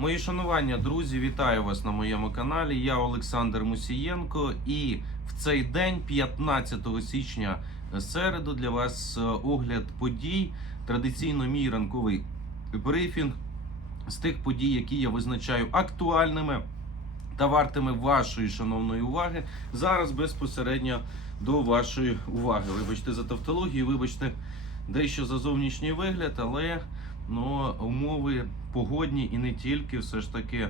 Мої шанування, друзі, вітаю вас на моєму каналі. Я Олександр Мусієнко, і в цей день, 15 січня, е, середу, для вас е, огляд подій. Традиційно мій ранковий брифінг з тих подій, які я визначаю актуальними та вартими вашої шановної уваги. Зараз безпосередньо до вашої уваги. Вибачте за тавтологію, вибачте дещо за зовнішній вигляд, але ну, умови погодні і не тільки все ж таки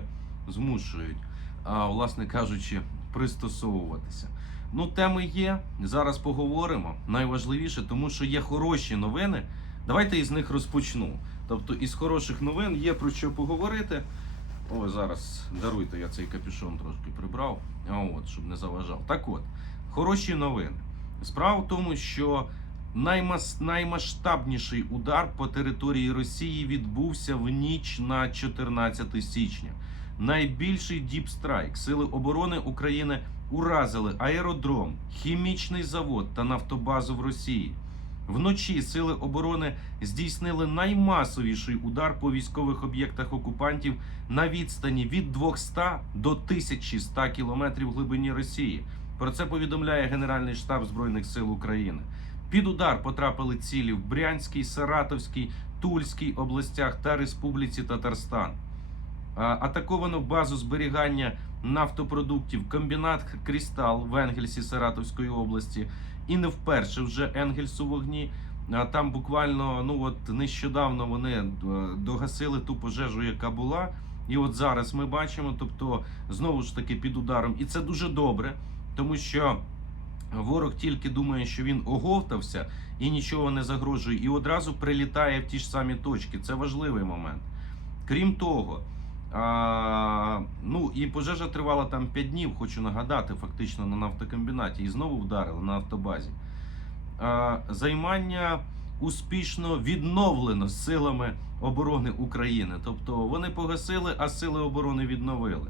змушують, а власне кажучи, пристосовуватися. Ну, теми є. Зараз поговоримо. Найважливіше, тому що є хороші новини. Давайте із них розпочну. Тобто, із хороших новин є про що поговорити. Ой, зараз даруйте, я цей капюшон трошки прибрав, от, щоб не заважав. Так от, хороші новини. Справа в тому, що наймас... наймасштабніший удар по території Росії відбувся в ніч на 14 січня. Найбільший діпстрайк Сили оборони України уразили аеродром, хімічний завод та нафтобазу в Росії. Вночі сили оборони здійснили наймасовіший удар по військових об'єктах окупантів на відстані від 200 до 1100 кілометрів глибині Росії. Про це повідомляє Генеральний штаб Збройних сил України. Під удар потрапили цілі в Брянській, Саратовській, Тульській областях та Республіці Татарстан. Атаковано базу зберігання нафтопродуктів комбінат Крістал в Енгельсі Саратовської області. І не вперше вже Енгельс у вогні. Там буквально ну от нещодавно вони е, догасили ту пожежу, яка була. І от зараз ми бачимо, тобто знову ж таки під ударом. І це дуже добре, тому що ворог тільки думає, що він оговтався і нічого не загрожує, і одразу прилітає в ті ж самі точки. Це важливий момент. Крім того, а, ну і пожежа тривала там 5 днів, хочу нагадати, фактично на нафтокомбінаті, і знову вдарили на автобазі. А, займання успішно відновлено силами оборони України. Тобто вони погасили, а сили оборони відновили.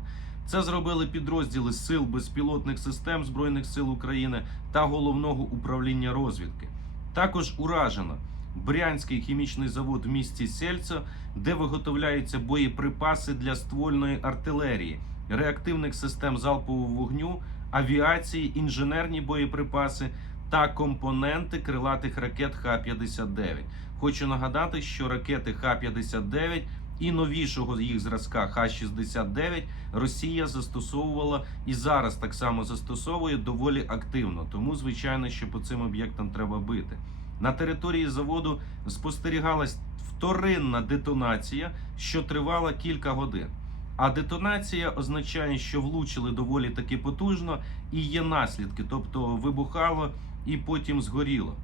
Це зробили підрозділи сил безпілотних систем Збройних сил України та головного управління розвідки. Також уражено Брянський хімічний завод в місті Сельцо, де виготовляються боєприпаси для ствольної артилерії, реактивних систем залпового вогню, авіації, інженерні боєприпаси та компоненти крилатих ракет Х-59. Хочу нагадати, що ракети Х-59 і новішого їх зразка Х-69 Росія застосовувала і зараз так само застосовує доволі активно. Тому, звичайно, що по цим об'єктам треба бити. На території заводу спостерігалась вторинна детонація, що тривала кілька годин. А детонація означає, що влучили доволі таки потужно і є наслідки, тобто вибухало і потім згоріло.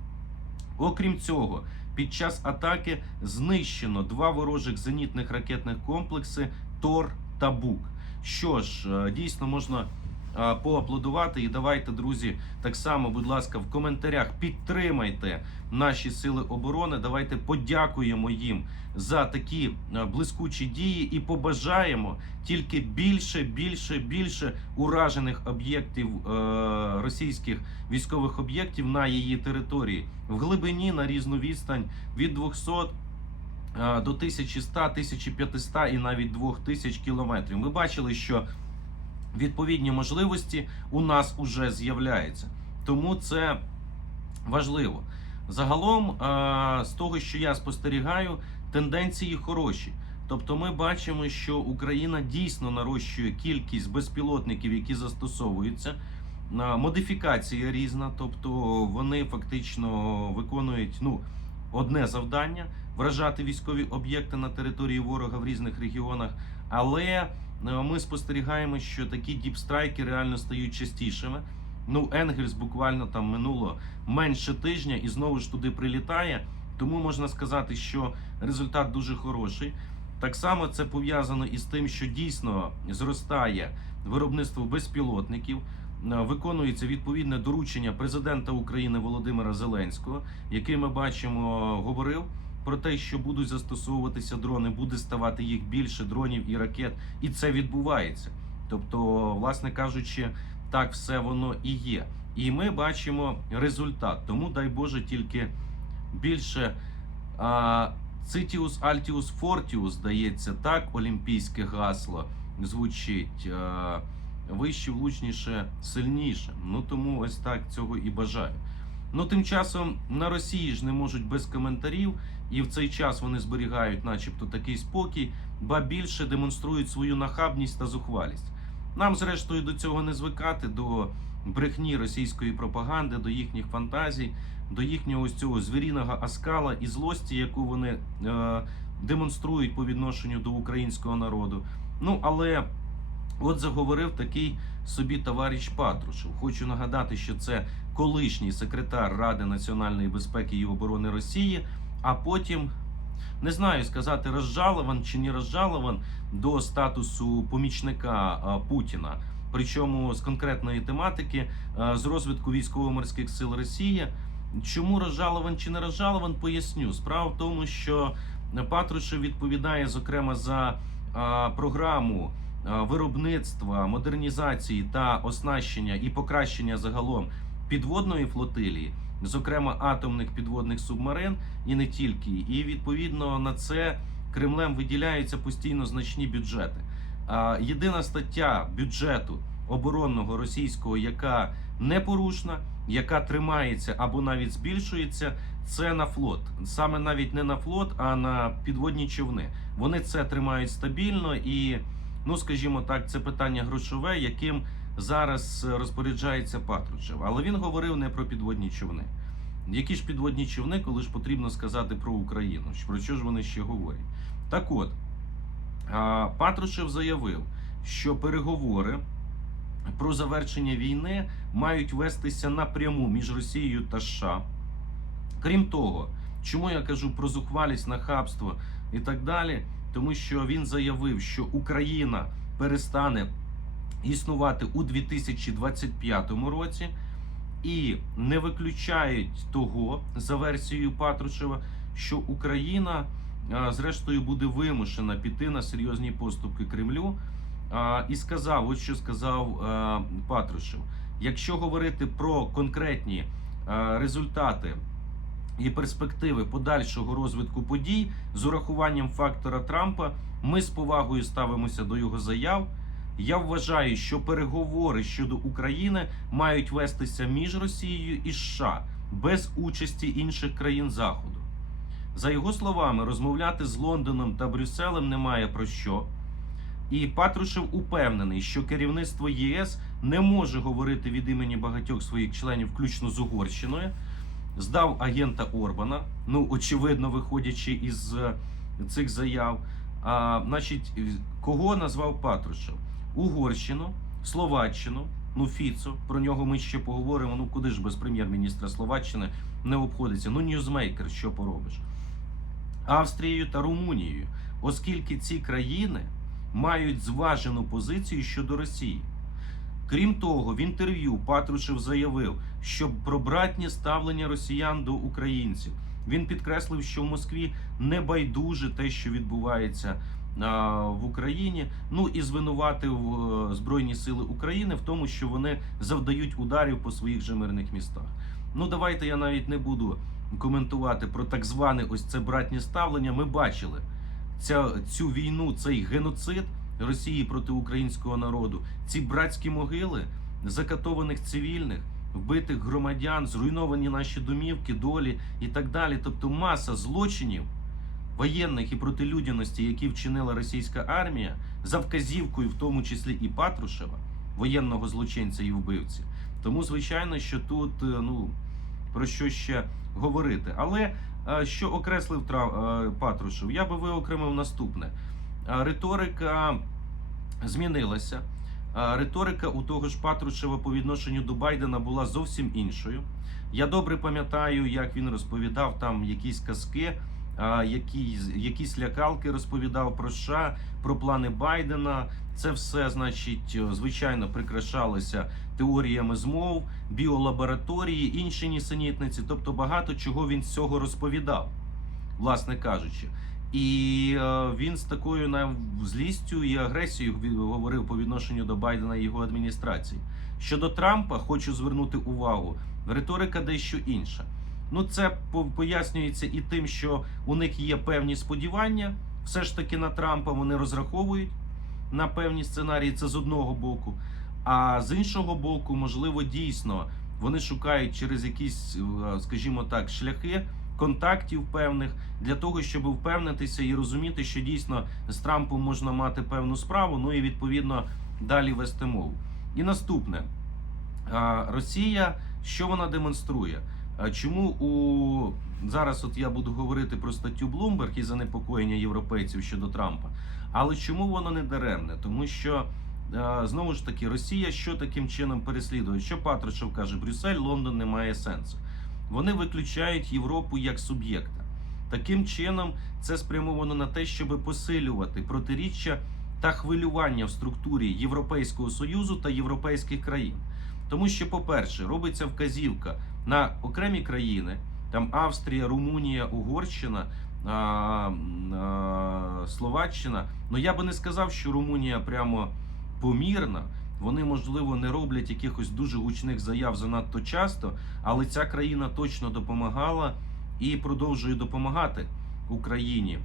Окрім цього, під час атаки знищено два ворожих зенітних ракетних комплекси Тор та Бук. Що ж, е, дійсно можна поаплодувати. І давайте, друзі, так само, будь ласка, в коментарях підтримайте наші сили оборони. Давайте подякуємо їм за такі е, блискучі дії і побажаємо тільки більше, більше, більше уражених об'єктів е, російських військових об'єктів на її території в глибині на різну відстань від 200 е, до 1100, 1500 і навіть 2000 кілометрів. Ми бачили, що відповідні можливості у нас уже з'являються. Тому це важливо. Загалом, е, з того, що я спостерігаю, тенденції хороші. Тобто, ми бачимо, що Україна дійсно нарощує кількість безпілотників, які застосовуються. Е, Модифікація різна, тобто вони фактично виконують ну, одне завдання вражати військові об'єкти на території ворога в різних регіонах. Але е, ми спостерігаємо, що такі діпстрайки реально стають частішими. Ну, Енгельс буквально там минуло менше тижня і знову ж туди прилітає. Тому можна сказати, що результат дуже хороший. Так само це пов'язано із тим, що дійсно зростає виробництво безпілотників. Е, Виконується відповідне доручення президента України Володимира Зеленського, який ми бачимо, говорив про те, що будуть застосовуватися дрони, буде ставати їх більше дронів і ракет, і це відбувається. Тобто, власне кажучи, так все воно і є. І ми бачимо результат. Тому дай Боже тільки більше а, Citius Altius Fortius, здається, так, олімпійське гасло звучить. Е, Вище, влучніше, сильніше. Ну тому ось так цього і бажаю. Ну, тим часом на Росії ж не можуть без коментарів, і в цей час вони зберігають, начебто, такий спокій, ба більше демонструють свою нахабність та зухвалість. Нам, зрештою, до цього не звикати, до брехні російської пропаганди, до їхніх фантазій, до їхнього ось цього звіріного оскала і злості, яку вони е, демонструють по відношенню до українського народу. Ну але от заговорив такий собі товариш Патрушев. Хочу нагадати, що це колишній секретар Ради національної безпеки і оборони Росії, а потім. Не знаю сказати розжалован чи не розжалован до статусу помічника Путіна, причому з конкретної тематики з розвитку військово-морських сил Росії. Чому розжалован чи не розжалован, поясню. Справа в тому, що Патрушев відповідає зокрема за програму виробництва, модернізації та оснащення і покращення загалом підводної флотилії, зокрема атомних підводних субмарин, і не тільки. І відповідно на це Кремлем виділяються постійно значні бюджети. Єдина стаття бюджету оборонного російського, яка непорушна, яка тримається або навіть збільшується, це на флот. Саме навіть не на флот, а на підводні човни. Вони це тримають стабільно і, ну скажімо так, це питання грошове, яким зараз розпоряджається Патрушев. Але він говорив не про підводні човни. Які ж підводні човни, коли ж потрібно сказати про Україну? Про що ж вони ще говорять? Так от, Патрушев заявив, що переговори про завершення війни мають вестися напряму між Росією та США. Крім того, чому я кажу про зухвалість, нахабство і так далі, тому що він заявив, що Україна перестане існувати у 2025 році, і не виключають того за версією Патрушева, що Україна зрештою буде вимушена піти на серйозні поступки Кремлю. І сказав, ось що сказав Патрушев: якщо говорити про конкретні результати і перспективи подальшого розвитку подій з урахуванням фактора Трампа, ми з повагою ставимося до його заяв. Я вважаю, що переговори щодо України мають вестися між Росією і США без участі інших країн Заходу. За його словами, розмовляти з Лондоном та Брюсселем немає про що. І Патрушев упевнений, що керівництво ЄС не може говорити від імені багатьох своїх членів, включно з Угорщиною. Здав агента Орбана, ну очевидно, виходячи із е, цих заяв. А, значить, кого назвав Патрушев? Угорщину, Словаччину, ну Фіцо, про нього ми ще поговоримо. Ну куди ж без прем'єр-міністра Словаччини не обходиться? Ну, Ньюзмейкер, що поробиш? Австрією та Румунією, оскільки ці країни мають зважену позицію щодо Росії. Крім того, в інтерв'ю Патрушев заявив, що про братнє ставлення росіян до українців. Він підкреслив, що в Москві не байдуже те, що відбувається в Україні. Ну і звинуватив е, Збройні Сили України в тому, що вони завдають ударів по своїх же мирних містах. Ну давайте я навіть не буду коментувати про так зване ось це братнє ставлення. Ми бачили ця, цю війну, цей геноцид Росії проти українського народу, ці братські могили закатованих цивільних, вбитих громадян, зруйновані наші домівки, долі і так далі. Тобто маса злочинів воєнних і проти людяності, які вчинила російська армія, за вказівкою, в тому числі і Патрушева, воєнного злочинця і вбивці. Тому, звичайно, що тут е, ну про що ще говорити. Але е, що окреслив е, Патрушев, я би виокремив наступне. Риторика змінилася. Риторика у того ж Патрушева по відношенню до Байдена була зовсім іншою. Я добре пам'ятаю, як він розповідав там якісь казки, якісь, якісь лякалки розповідав про США, про плани Байдена. Це все, значить, е, звичайно, прикрашалося теоріями змов, біолабораторії, інші нісенітниці. Тобто багато чого він з цього розповідав, власне кажучи. І е, він з такою нав- злістю і агресією говорив по відношенню до Байдена і його адміністрації. Щодо Трампа, хочу звернути увагу, риторика дещо інша. Ну це пояснюється і тим, що у них є певні сподівання, все ж таки на Трампа вони розраховують на певні сценарії. Це з одного боку. А з іншого боку, можливо, дійсно вони шукають через якісь, е, скажімо так, шляхи контактів певних для того, щоб впевнитися і розуміти, що дійсно з Трампом можна мати певну справу, ну і відповідно далі вести мову. І наступне Росія, що вона демонструє? Чому у зараз от я буду говорити про статтю Bloomberg і занепокоєння європейців щодо Трампа, але чому воно не даремне? Тому що е, знову ж таки Росія що таким чином переслідує? Що Патрушев каже, Брюссель, Лондон не має сенсу. Вони виключають Європу як суб'єкта. Таким чином, це спрямовано на те, щоб посилювати протиріччя та хвилювання в структурі Європейського союзу та європейських країн. Тому що, по-перше, робиться вказівка на окремі країни, там Австрія, Румунія, Угорщина, Словаччина. Ну я би не сказав, що Румунія прямо помірна. Вони, можливо, не роблять якихось дуже гучних заяв занадто часто, але ця країна точно допомагала і продовжує допомагати Україні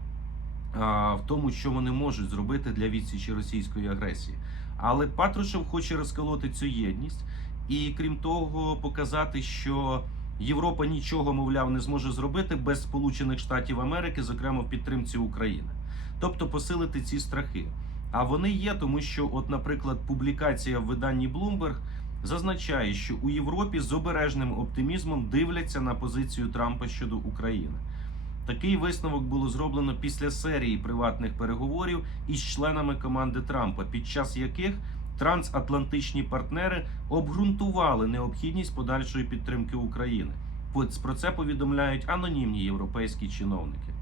в тому, що вони можуть зробити для відсічі російської агресії. Але Патрушев хоче розколоти цю єдність і, крім того, показати, що Європа нічого, мовляв, не зможе зробити без Сполучених Штатів Америки, зокрема в підтримці України, тобто посилити ці страхи. А вони є, тому що, от, наприклад, публікація в виданні Bloomberg зазначає, що у Європі з обережним оптимізмом дивляться на позицію Трампа щодо України. Такий висновок було зроблено після серії приватних переговорів із членами команди Трампа, під час яких трансатлантичні партнери обґрунтували необхідність подальшої підтримки України. Про це повідомляють анонімні європейські чиновники.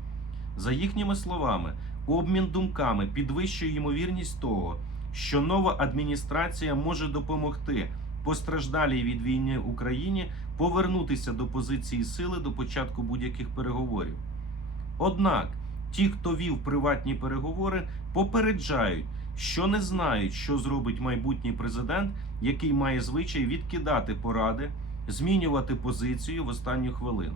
За їхніми словами, обмін думками підвищує ймовірність того, що нова адміністрація може допомогти постраждалій від війни Україні повернутися до позиції сили до початку будь-яких переговорів. Однак ті, хто вів приватні переговори, попереджають, що не знають, що зробить майбутній президент, який має звичай відкидати поради, змінювати позицію в останню хвилину.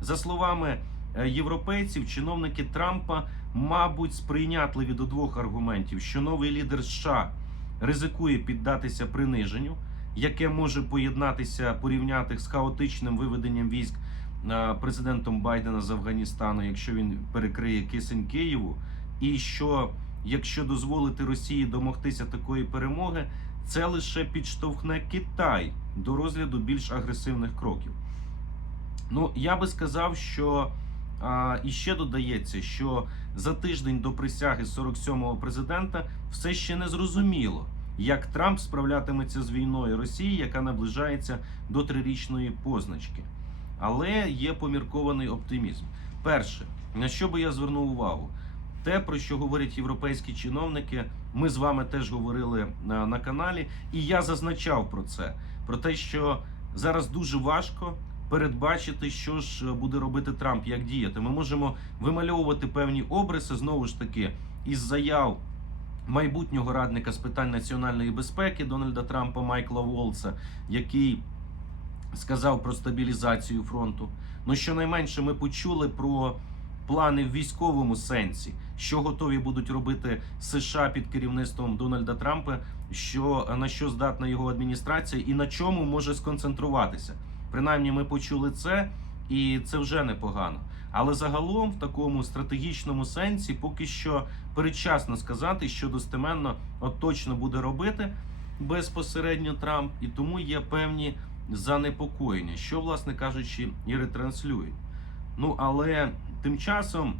За словами е, європейців, чиновники Трампа, мабуть, сприйнятливі до двох аргументів: що новий лідер США ризикує піддатися приниженню, яке може поєднатися порівняти з хаотичним виведенням військ е, президентом Байдена з Афганістану, якщо він перекриє кисень Києву, і що якщо дозволити Росії домогтися такої перемоги, це лише підштовхне Китай до розгляду більш агресивних кроків. Ну, я би сказав, що а, і ще додається, що за тиждень до присяги 47-го президента все ще не зрозуміло, як Трамп справлятиметься з війною Росії, яка наближається до трирічної позначки. Але є поміркований оптимізм. Перше, на що би я звернув увагу, те, про що говорять європейські чиновники, ми з вами теж говорили на, на каналі, і я зазначав про це: про те, що зараз дуже важко передбачити, що ж буде робити Трамп, як діяти. Ми можемо вимальовувати певні обриси знову ж таки із заяв майбутнього радника з питань національної безпеки Дональда Трампа Майкла Волца, який сказав про стабілізацію фронту. Ну щонайменше ми почули про плани в військовому сенсі, що готові будуть робити США під керівництвом Дональда Трампа, що на що здатна його адміністрація, і на чому може сконцентруватися. Принаймні, ми почули це, і це вже непогано. Але загалом, в такому стратегічному сенсі, поки що передчасно сказати, що достеменно от точно буде робити безпосередньо Трамп, і тому є певні занепокоєння, що, власне кажучи, і ретранслюють. Ну але тим часом,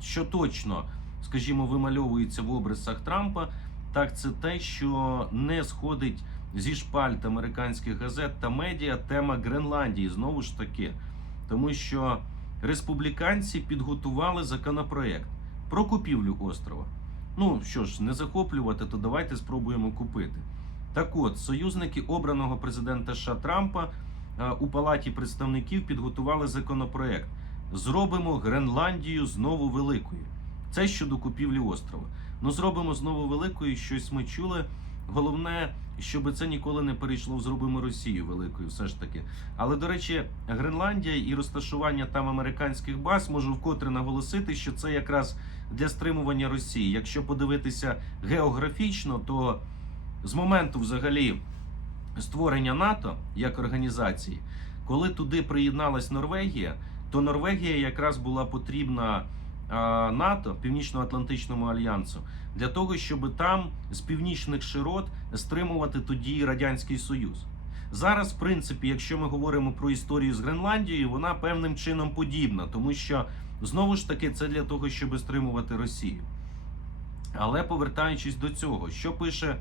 що точно, скажімо, вимальовується в образах Трампа, так це те, що не сходить зі шпальт американських газет та медіа тема Гренландії знову ж таки, тому що республіканці підготували законопроект про купівлю острова. Ну що ж, не захоплювати, то давайте спробуємо купити. Так от, союзники обраного президента США Трампа е, у палаті представників підготували законопроект. Зробимо Гренландію знову великою. Це щодо купівлі острова. Ну зробимо знову великою. Щось ми чули Головне, щоб це ніколи не перейшло в зробимо Росію великою, все ж таки. Але до речі, Гренландія і розташування там американських баз можу вкотре наголосити, що це якраз для стримування Росії. Якщо подивитися географічно, то з моменту взагалі створення НАТО як організації, коли туди приєдналась Норвегія, то Норвегія якраз була потрібна НАТО, Північно-Атлантичному альянсу, для того, щоб там з північних широт стримувати тоді Радянський Союз. Зараз, в принципі, якщо ми говоримо про історію з Гренландією, вона певним чином подібна, тому що знову ж таки це для того, щоб стримувати Росію. Але повертаючись до цього, що пише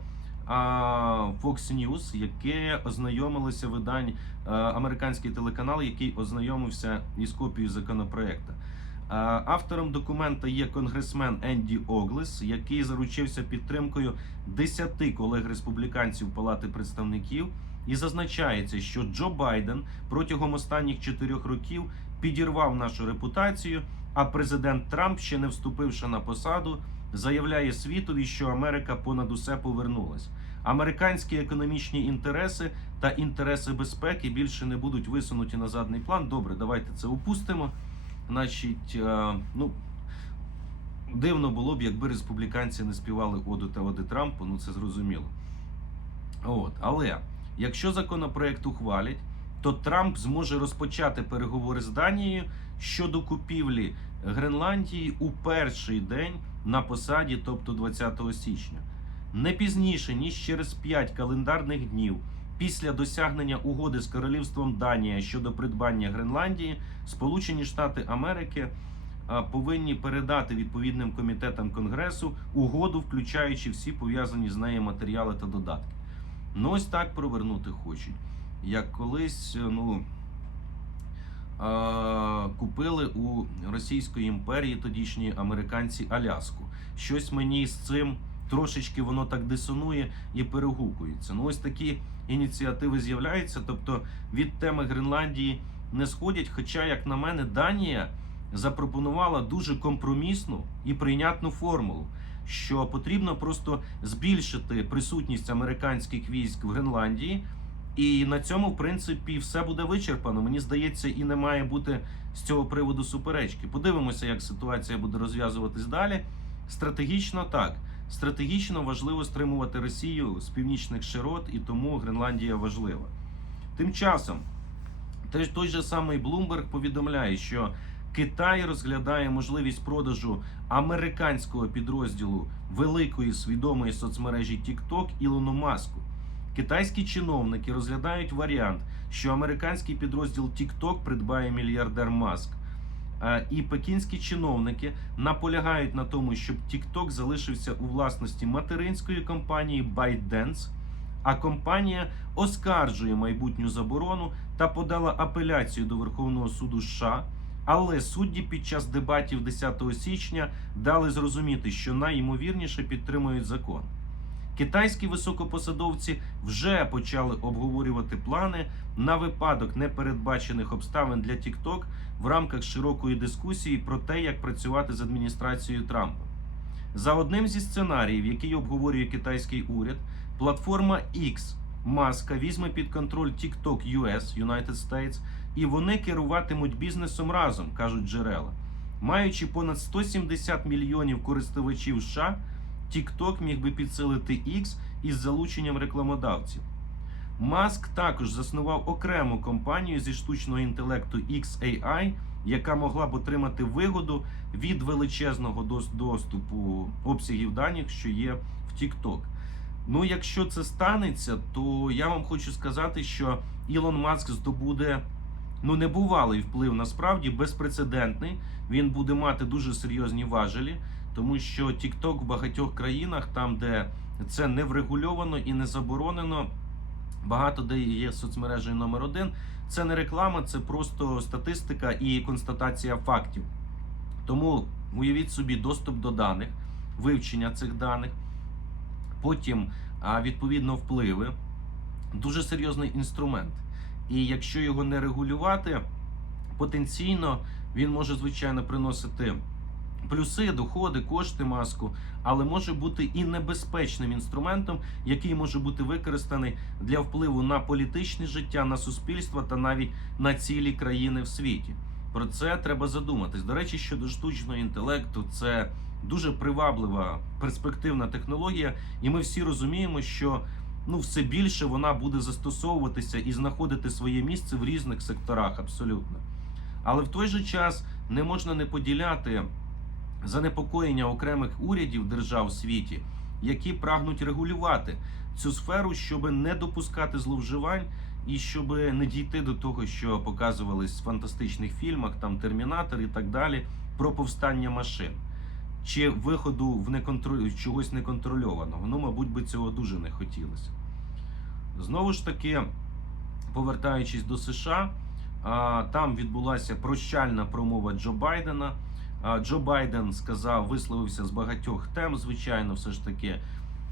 Fox News, яке ознайомилося видань американський телеканал, який ознайомився із копією законопроекту. Автором документа є конгресмен Енді Оглес, який заручився підтримкою 10 колег республіканців Палати представників, і зазначається, що Джо Байден протягом останніх 4 років підірвав нашу репутацію. А президент Трамп, ще не вступивши на посаду, заявляє світові, що Америка понад усе повернулась. Американські економічні інтереси та інтереси безпеки більше не будуть висунуті на задний план. Добре, давайте це упустимо. Значить, е, ну дивно було б, якби республіканці не співали оду та оди Трампу. Ну це зрозуміло. От, але якщо законопроект ухвалять, то Трамп зможе розпочати переговори з Данією щодо купівлі Гренландії у перший день на посаді, тобто 20 січня, не пізніше ніж через 5 календарних днів після досягнення угоди з королівством Данія щодо придбання Гренландії, Сполучені Штати Америки повинні передати відповідним комітетам Конгресу угоду, включаючи всі пов'язані з нею матеріали та додатки. Ну ось так провернути хочуть. Як колись, ну е, купили у Російської імперії тодішні американці Аляску. Щось мені з цим трошечки воно так дисонує і перегукується. Ну ось такі ініціативи з'являються. Тобто від теми Гренландії не сходять. Хоча, як на мене, Данія запропонувала дуже компромісну і прийнятну формулу. Що потрібно просто збільшити присутність американських військ в Гренландії, і на цьому, в принципі, все буде вичерпано. Мені здається, і не має бути з цього приводу суперечки. Подивимося, як ситуація буде розв'язуватись далі. Стратегічно так. Стратегічно важливо стримувати Росію з північних широт, і тому Гренландія важлива. Тим часом, той же самий Bloomberg повідомляє, що Китай розглядає можливість продажу американського підрозділу великої свідомої соцмережі TikTok Ілону Маску. Китайські чиновники розглядають варіант, що американський підрозділ TikTok придбає мільярдер Маск. І пекінські чиновники наполягають на тому, щоб TikTok залишився у власності материнської компанії ByteDance, а компанія оскаржує майбутню заборону та подала апеляцію до Верховного суду США. Але судді під час дебатів 10 січня дали зрозуміти, що найімовірніше підтримують закон. Китайські високопосадовці вже почали обговорювати плани на випадок непередбачених обставин для TikTok в рамках широкої дискусії про те, як працювати з адміністрацією Трампа. За одним зі сценаріїв, який обговорює китайський уряд, платформа X Маска візьме під контроль TikTok US United States, і вони керуватимуть бізнесом разом, кажуть джерела. Маючи понад 170 мільйонів користувачів США, TikTok міг би підсилити X із залученням рекламодавців. Маск також заснував окрему компанію зі штучного інтелекту XAI, яка могла б отримати вигоду від величезного доступу обсягів даних, що є в TikTok. Ну, якщо це станеться, то я вам хочу сказати, що Ілон Маск здобуде ну небувалий вплив насправді безпрецедентний. Він буде мати дуже серйозні важелі, тому що TikTok в багатьох країнах, там де це не врегульовано і не заборонено, багато де є соцмережею номер один. Це не реклама, це просто статистика і констатація фактів. Тому уявіть собі доступ до даних, вивчення цих даних, потім відповідно впливи. Дуже серйозний інструмент. І якщо його не регулювати, потенційно він може, звичайно, приносити плюси, доходи, кошти маску, але може бути і небезпечним інструментом, який може бути використаний для впливу на політичне життя, на суспільство та навіть на цілі країни в світі. Про це треба задуматись. До речі, щодо штучного інтелекту, це дуже приваблива перспективна технологія, і ми всі розуміємо, що ну все більше вона буде застосовуватися і знаходити своє місце в різних секторах абсолютно. Але в той же час не можна не поділяти занепокоєння окремих урядів держав у світі, які прагнуть регулювати цю сферу, щоб не допускати зловживань і щоб не дійти до того, що показувались в фантастичних фільмах, там Термінатор і так далі, про повстання машин. Чи виходу в неконтроль... чогось неконтрольованого. Ну, мабуть, би цього дуже не хотілося. Знову ж таки, повертаючись до США, там відбулася прощальна промова Джо Байдена. Джо Байден сказав, висловився з багатьох тем, звичайно, все ж таки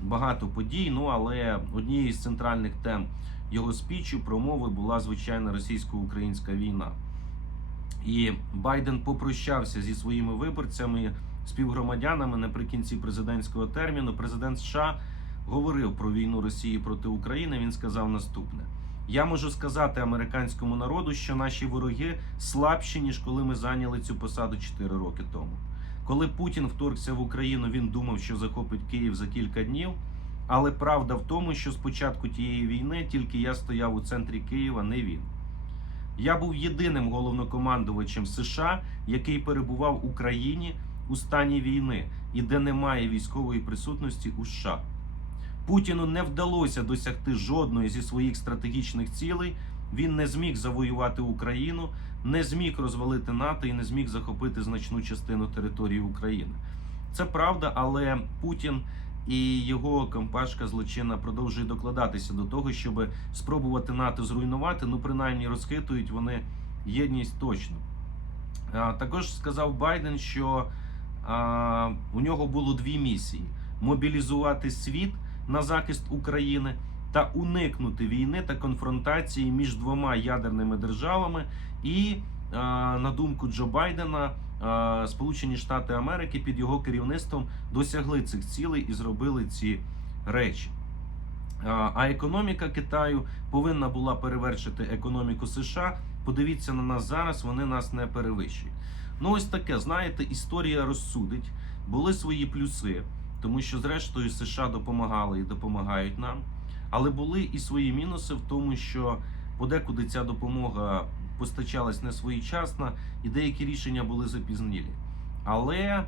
багато подій. Ну але однією з центральних тем його спічу промови була звичайно російсько-українська війна. І Байден попрощався зі своїми виборцями, співгромадянами наприкінці президентського терміну. Президент США говорив про війну Росії проти України. Він сказав наступне: я можу сказати американському народу, що наші вороги слабші ніж коли ми зайняли цю посаду 4 роки тому. Коли Путін вторгся в Україну, він думав, що захопить Київ за кілька днів. Але правда в тому, що з початку тієї війни тільки я стояв у центрі Києва, не він. Я був єдиним головнокомандувачем США, який перебував в Україні у стані війни і де немає військової присутності у США. Путіну не вдалося досягти жодної зі своїх стратегічних цілей. Він не зміг завоювати Україну, не зміг розвалити НАТО і не зміг захопити значну частину території України. Це правда, але Путін і його компашка злочинна продовжує докладатися до того, щоб спробувати НАТО зруйнувати. Ну, принаймні, розхитують вони єдність точно. А, також сказав Байден, що а, у нього було дві місії: мобілізувати світ на захист України та уникнути війни та конфронтації між двома ядерними державами. І на думку Джо Байдена, Сполучені Штати Америки під його керівництвом досягли цих цілей і зробили ці речі. А, А економіка Китаю повинна була перевершити економіку США. Подивіться на нас зараз, вони нас не перевищують. Ну, ось таке, знаєте, історія розсудить. Були свої плюси, тому що, зрештою, США допомагали і допомагають нам. Але були і свої мінуси в тому, що подекуди ця допомога постачалась не своєчасно, і деякі рішення були запізнілі. Але,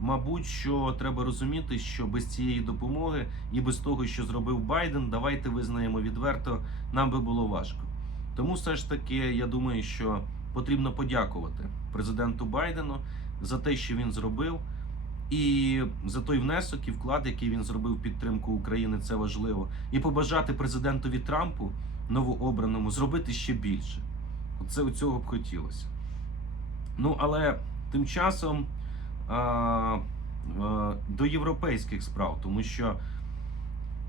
мабуть, що треба розуміти, що без цієї допомоги і без того, що зробив Байден, давайте визнаємо відверто, нам би було важко. Тому все ж таки, я думаю, що потрібно подякувати президенту Байдену за те, що він зробив, і за той внесок і вклад, який він зробив в підтримку України, це важливо. І побажати президентові Трампу новообраному зробити ще більше. Оце у цього б хотілося. Ну, але тим часом а, а, до європейських справ, тому що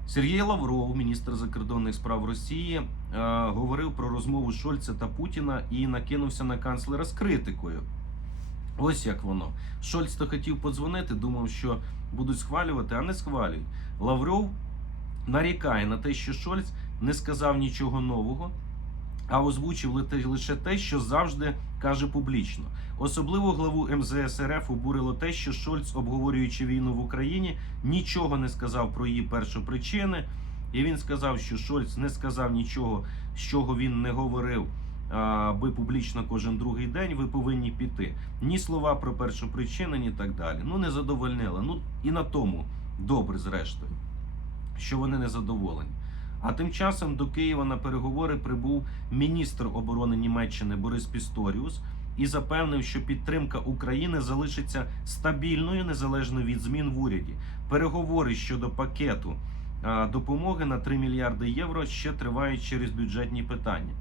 Сергій Лавров, міністр закордонних справ Росії, а, говорив про розмову Шольца та Путіна і накинувся на канцлера з критикою. Ось як воно. Шольц то хотів подзвонити, думав, що будуть схвалювати, а не схвалюють. Лавров нарікає на те, що Шольц не сказав нічого нового а озвучив лише те, що завжди каже публічно. Особливо главу МЗС РФ обурило те, що Шольц, обговорюючи війну в Україні, нічого не сказав про її першопричини. І він сказав, що Шольц не сказав нічого, з чого він не говорив. Аби публічно кожен другий день ви повинні піти. Ні слова про першопричини, ні так далі. Ну не задовольнили. Ну і на тому добре, зрештою, що вони не задоволені. А тим часом до Києва на переговори прибув міністр оборони Німеччини Борис Пісторіус і запевнив, що підтримка України залишиться стабільною незалежно від змін в уряді. Переговори щодо пакету допомоги на 3 мільярди євро ще тривають через бюджетні питання.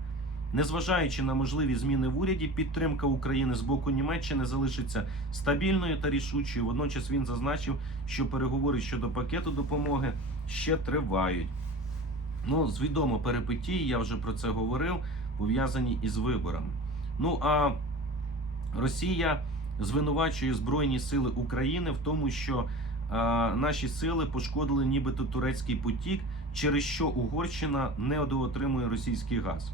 Незважаючи на можливі зміни в уряді, підтримка України з боку Німеччини залишиться стабільною та рішучою. Водночас він зазначив, що переговори щодо пакету допомоги ще тривають. Ну, з відомо перипетії, я вже про це говорив, пов'язані із виборами. Ну а Росія звинувачує Збройні Сили України в тому, що а, наші сили пошкодили нібито турецький потік, через що Угорщина не отримує російський газ.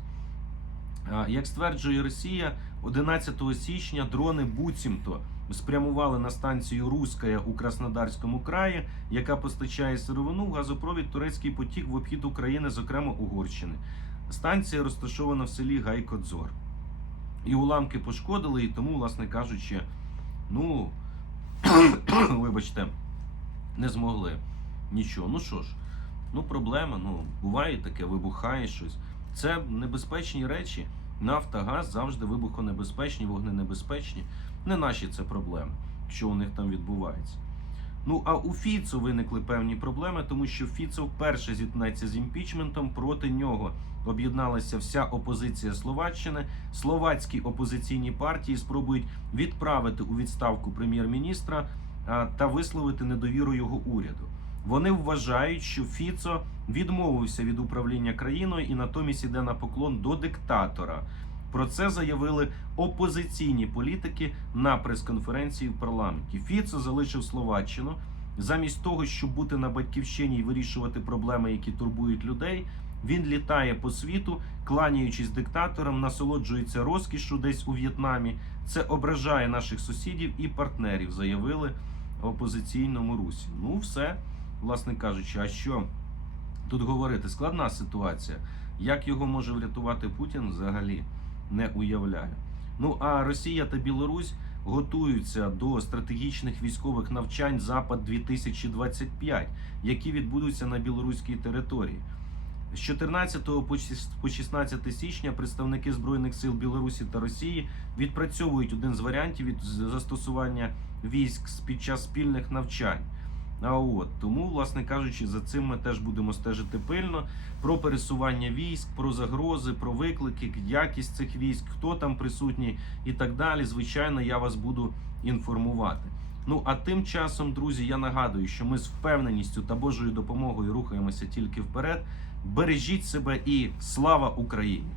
Як стверджує Росія, 11 січня дрони буцімто спрямували на станцію Руська у Краснодарському краї, яка постачає сировину газопровід Турецький потік в обхід України, зокрема Угорщини. Станція розташована в селі Гайкодзор. І уламки пошкодили, і тому, власне кажучи, ну вибачте, не змогли нічого. Ну що ж, ну проблема, ну буває таке, вибухає щось. Це небезпечні речі. Нафта, газ завжди вибухонебезпечні, вогненебезпечні. Не наші це проблеми, що у них там відбувається. Ну а у Фіцу виникли певні проблеми, тому що Фіцо вперше зіткнеться з імпічментом. Проти нього об'єдналася вся опозиція Словаччини. Словацькі опозиційні партії спробують відправити у відставку прем'єр-міністра та висловити недовіру його уряду. Вони вважають, що Фіцо відмовився від управління країною і натомість іде на поклон до диктатора. Про це заявили опозиційні політики на прес-конференції в парламенті. Фіцо залишив Словаччину замість того, щоб бути на батьківщині і вирішувати проблеми, які турбують людей. Він літає по світу, кланяючись диктаторам, насолоджується розкішу десь у В'єтнамі. Це ображає наших сусідів і партнерів, заявили в опозиційному русі. Ну, все, власне кажучи, а що тут говорити? Складна ситуація. Як його може врятувати Путін, взагалі не уявляю. Ну а Росія та Білорусь готуються до стратегічних військових навчань Запад 2025, які відбудуться на білоруській території. З 14 по 16 січня представники збройних сил Білорусі та Росії відпрацьовують один з варіантів від застосування військ під час спільних навчань. А от тому, власне кажучи, за цим ми теж будемо стежити пильно про пересування військ, про загрози, про виклики, якість цих військ, хто там присутній і так далі. Звичайно, я вас буду інформувати. Ну а тим часом, друзі, я нагадую, що ми з впевненістю та Божою допомогою рухаємося тільки вперед. Бережіть себе і слава Україні!